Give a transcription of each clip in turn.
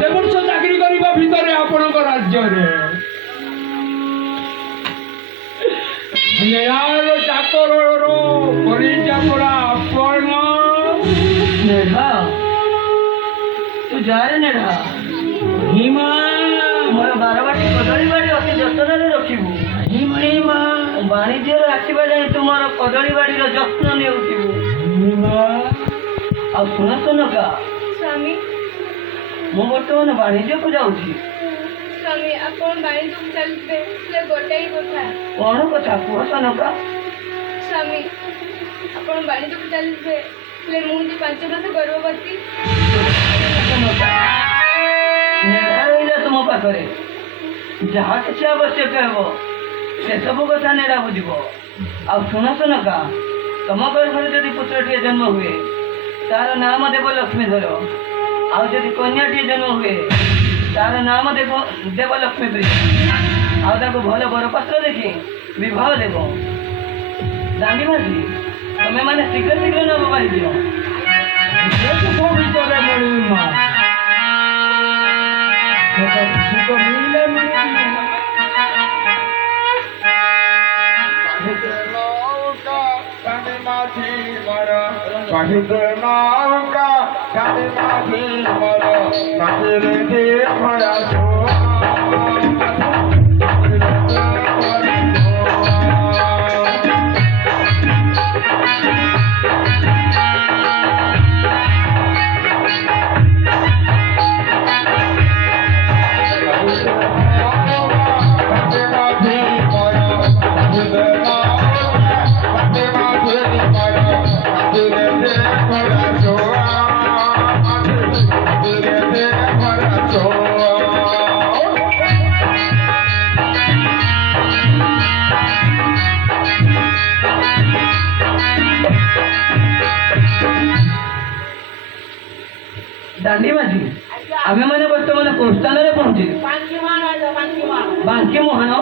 କେତେ ବର୍ଷ ଚାକିରି କରିବା ଭିତରେ ଆପଣଙ୍କ ରାଜ୍ୟରେ ନିରାଳ ଚାକରର ପରିଚୟ ପରା ଆପଣ। नेढ़ा तू जा रे नेढ़ा ହିମା मोर बारबाटी कदली बाड़ी अति जतन रखिबू ହିମା वाणिज्य आसवा जाए तू मोर कदली बाड़ी जत्न नेउथिबू हिमा आ सुन सुन का स्वामी मु बर्तमान वाणिज्य को जाऊँगी स्वामी आपण बाणिज्य चलते से गोटाई कथा कौन कथा कुह सनका स्वामी आपण बाणिज्य चलते ले मुझे 5 वर्ष गर्भवती नेढ़ा रही तुम पाखे जहाँ किसी आवश्यक हो से सब कथा नेड़ा बुझब आ सुन सुन का तुम गर्भर जदि पुत्रटीए जन्म हुए तार नाम देव लक्ष्मी धर आदि कन्याटीए जन्म हुए तार नाम देव देवलक्ष्मी प्रिय आउ भल बरपात्र देखी विवाह देव दांडी माझी तुम्हें मैंने शीघ्र शीघ्र नब पाई दियो ସୁଖ ଭିତରେ ମିଳିମା ସୁଖ ମିଳିଲେ दांडी माझी आम्ही मैंने बर्तमान कोस्तान पहुंचे बांकी मोहन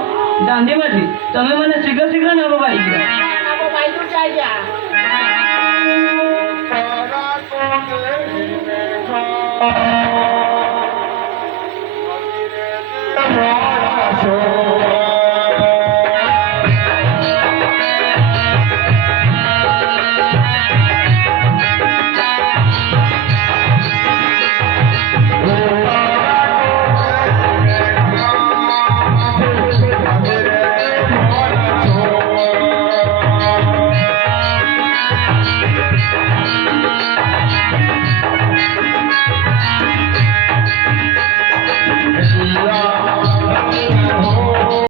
दांडी माझी तुम्हें मैंने शीघ्र शीघ्र नब पाई दियो Yeah.